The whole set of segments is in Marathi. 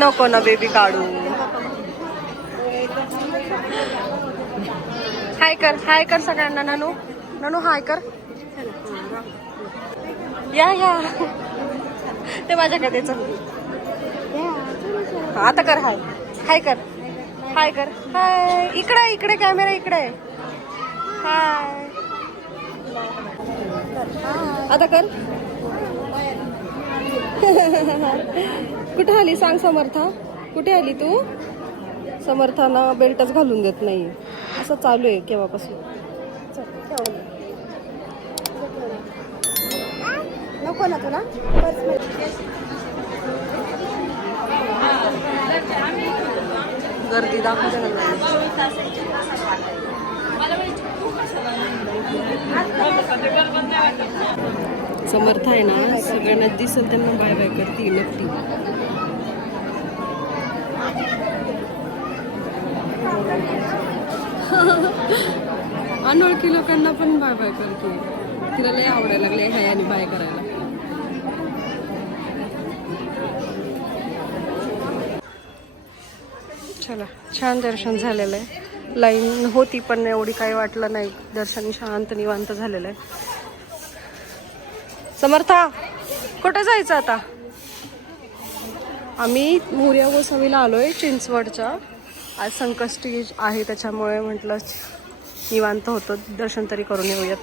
नको ना बेबी काढू. हाय कर सगळ्यांना. ननू हाय कर. या ते माझ्याकडे चल. आता कर हाय कर. हाय इकडे कॅमेरा इकडे. हाय आता कर. कुठे आली सांग समर्था. कुठे आली तू. समर्थाना बेल्टच घालून देत नाही. असं चालू आहे केव्हापासून. नको ना तुला. गर्दी दाखवते ना. समर्थ आहे ना सगळ्यांना दिसेल त्यांना बाय बाय करते नक्की. अनोळखी लोकांना पण बाय बाय करते. तिला लय आवडायला लागले हाय आणि बाय करायला. चला छान दर्शन झालेलं आहे. लाईन होती पण एवढी काही वाटलं नाही. दर्शन शांत निवांत झालेलं आहे. समर्था कुठे जायचं आता. आम्ही मोरया गोसावीला आलोय चिंचवडच्या. आज संकष्टी आहे त्याच्यामुळे म्हटलं निवांत होतं दर्शन तरी करून येऊयात.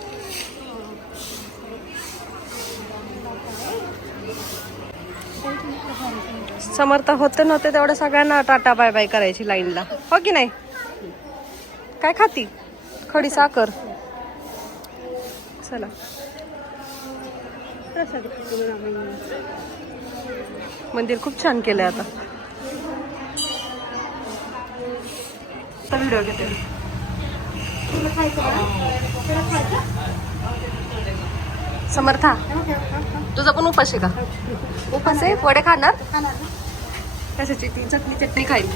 समर्थ होते नव्हते तेवढं सगळ्यांना टाटा बाय बाय करायची लाईनला. हो की नाही. काय खाती. खडी साखर. चला मंदिर खूप छान केलंय. आता व्हिडिओ घेते. समर्था तुझा पण उपास आहे का. उपास आहे. वडे खाणार. कशाची ती चटणी खाईल.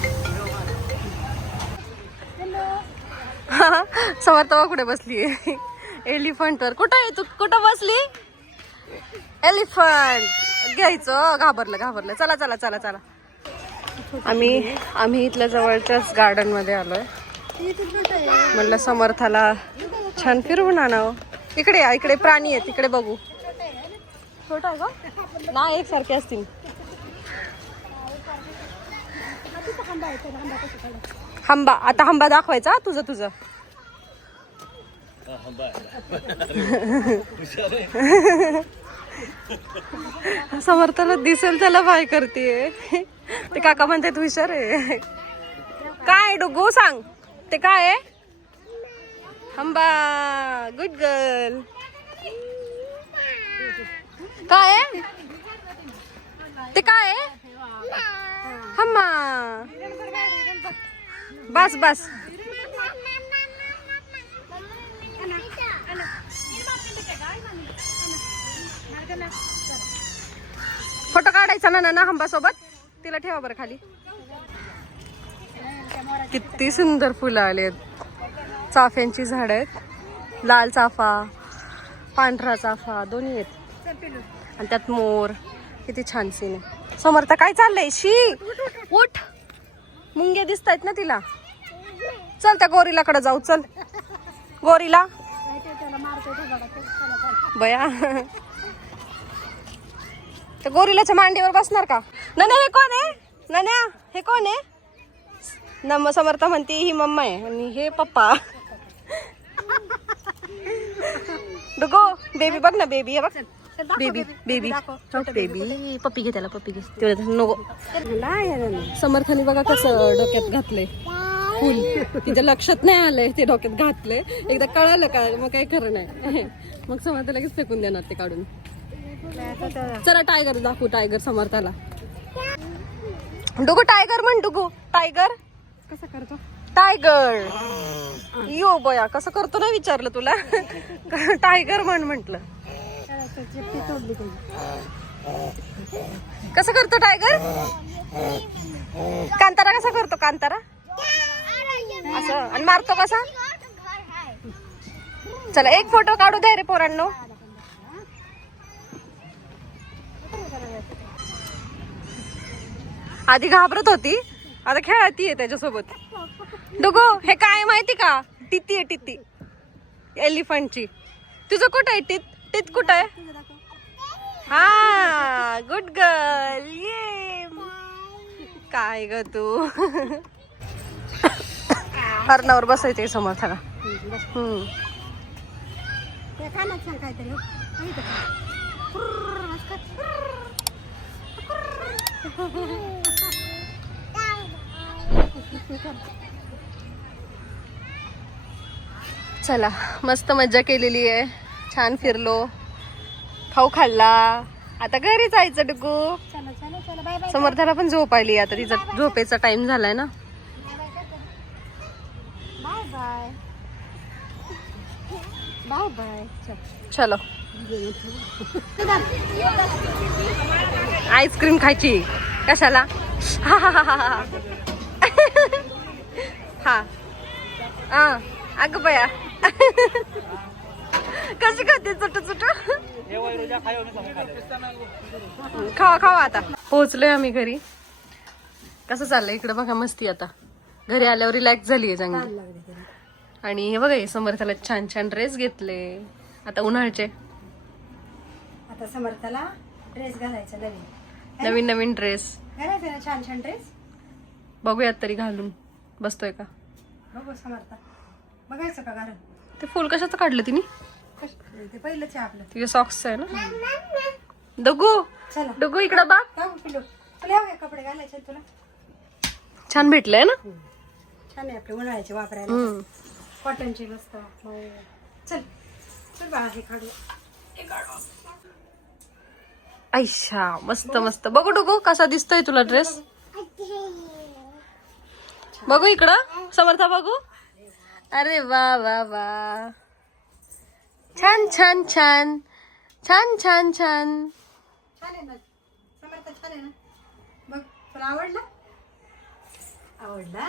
समर्था कुठे बसली आहे. एलिफंटवर. कुठं आहे तू. कुठं बसली. एलिफंट घ्यायचं. घाबरलं. चला आम्ही इथल्या जवळच्याच गार्डन मध्ये आलोय. म्हटलं समर्थाला छान फिरवून आणावं. इकडे प्राणी आहेत. तिकडे बघू. छोटा आहे का ना. एकसारखे असतील. हंबा. आता हंबा दाखवायचा तुझं. समर्थाला दिसेल त्याला बाय करते. ते काका म्हणतात हुशार आहे. काय डुगू सांग. ते काय आहे. हंबा. Good girl. काय आहे ते. काय आहे. हम्मा. बस फोटो काढायचा ना हंबा सोबत. तिला ठेवा बरं खाली. किती सुंदर फुलं आलेत. चाफ्यांची झाड आहेत. लाल चाफा पांढरा चाफा दोन्ही आहेत. आणि त्यात मोर. किती छान सीन आहे. समर्थ काय चाललंय. उठ. मुंग्या दिसत आहेत ना तिला. चल त्या गोरीलाकडे जाऊ. चल गोरीला. बया त्या गोरीलाच्या मांडीवर बसणार का. नन्या हे कोण आहे. नन्या हे कोण आहे. समर्थ म्हणते ही मम्मा आहे आणि हे पप्पा. डुगो बेबी बघ ना. बेबी हे बघ. बेबी पप्पी घे. त्याला पप्पी घे. तेवढं नको. समर्थाने बघा कसं डोक्यात घातलंय फुल. तिच्या लक्षात नाही आलंय ते डोक्यात घातलंय. एकदा कळालं का मग काही खरं नाही. मग समर्थ लगेच फेकून देणार ते काढून. चला टायगर दाखवू. टायगर समर्थाला. डुगू टायगर म्हण. डुगू टायगर कसा करतो. टायगर यो बया कसं करतो ना विचारलं तुला. टायगर म्हटलं. कसं करतो टायगर. कांतारा कसा करतो. कांतारा असं आणि मारतो कसा. चला एक फोटो काढू द्या रे पोरांनो. आधी घाबरत होती, आता खेळतीये त्याच्यासोबत. डुगू हे काय माहिती का? टिती आहे टिती, एलिफंटची. तुझं कुठं आहे टित? टित कुठं आहे? हा गुड गर्ल. ये काय ग तू. हरणावर बसायचंय समर्थाला. चला मस्त मज्जा केलेली आहे, छान फिरलो, खाऊ खाल्ला, आता घरी जायचं. डुगू समर्थाला पण झोप आली, आता तिचा झोपेचा टाइम झालाय ना. Bye bye bye bye. चलो आईस्क्रीम खायची. कशाला? हा हा हा हा हा हा. अगं बया कशी खाते चुट चुट. खावा खावा. आता पोहोचलोय आम्ही घरी. कसं चाललंय इकडे बघा मस्ती. आता घरी आल्यावर रिलॅक्स झालीये चांगली. आणि हे बघा समर्थाला छान छान ड्रेस घेतले आता उन्हाळ्याचे. आता समर्थाला ड्रेस घालायचा, नवीन नवीन ड्रेस घालायचा ना, छान छान ड्रेस. बघूयात तरी घालून बसतोय का बघू. समर्था बघायचं का घालून? ते फुल कशाचं काढलं तिने? ते पहिलंच आहे आपलं. तिचे सॉक्स आहे ना. डुगू चला डुगू इकडं बघ. पिलो तुला हवे कपडे घालायचे तुला? छान भेटलंय ना. छान आहे आपले उन्हाळ्याचे वापरायला, कॉटनचे मस्त. चल चल बाळा हे काढू. आयशा मस्त मस्त. बघू डुगू कसा दिसतोय तुला ड्रेस. बघू इकडं समर्था बघू. अरे वा वा वा, छान छान छान छान छान छान. छान आहे ना समर्था, छान आहे ना. बघ तुला आवडला? आवडला.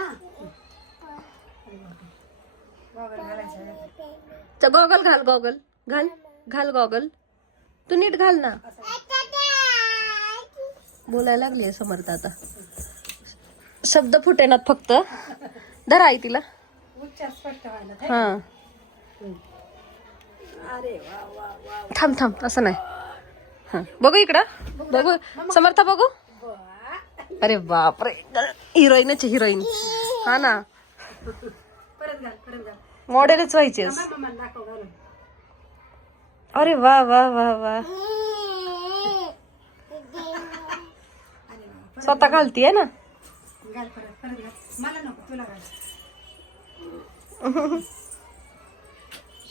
गॉगल घालायचा. गॉगल घाल, गॉगल घाल, घाल गॉगल. तू नीट घाल ना. बोलायला लागली आहे समर्थ आता, शब्द फुटेनात फक्त. धरा आई तिला. उच्चार स्पष्ट व्हायला. हा अरे वा वा वा. थांब थांब असं नाही. हा बघू इकडं. बघू समर्था बघू. अरे बापरे, हिरोईनच हिरोईन. हा ना, परत घाल परत घाल. मॉडेलच व्हायचेस. मामा दाखव घालून. अरे वा वा वा वा. स्वतः घालतीये ना. घाल परत परत घाल. मला नको, तुला घाल.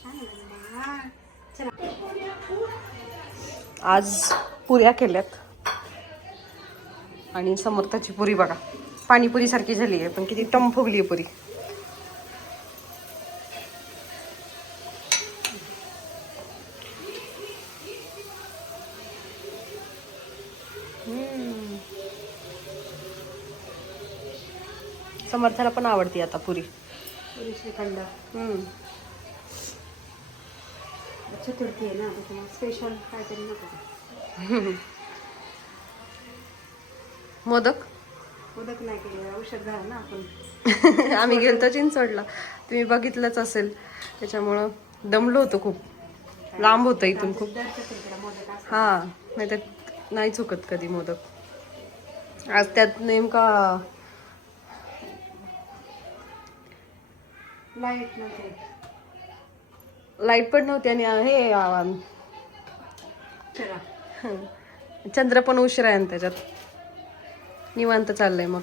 छान आहे ना. चला आज पुऱ्या केल्यात आणि समर्थाची पुरी बघा पाणीपुरी सारखी झाली आहे, पण किती टम फुगली आहे पुरी. समर्थाला पण आवडते आता पुरी. पुरी श्रीखंड. चतुर्थी आहे ना, स्पेशल काहीतरी नको. मोदक मोदक नाही केले, औषध घाला ना आपण. आम्ही गेलतो चिंचवडला, तुम्ही बघितलंच असेल. त्याच्यामुळं दमलो होतो, खूप लांब होतं इथून खूप. हा नाही तर नाही चुकत कधी मोदक. आज त्यात नेमका लाईट नव्हते, लाईट पण नव्हती आणि हे चंद्र पण उशिरा आहे त्याच्यात. निवांत चाललंय मग.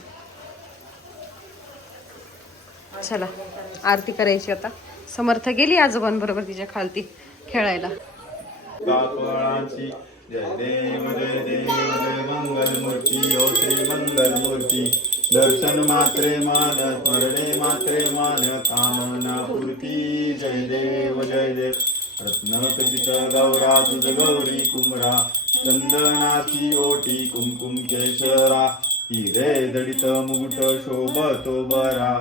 चला आरती करायची आता. समर्थ गेली आजोबांबरोबर तिच्या खालती खेळायला. जय देव जय मंगल मूर्ती हो श्री मंगल मूर्ती. दर्शन मात्रे मान स्मरणे मात्रे मान कामना पूर्ती. जय देव रत्नखचित गौरा तुझ गौरी कुमरा. चंदनाची ओटी कुमकुम केशरा. हिरे जडित मुकुट शोभतो बरा.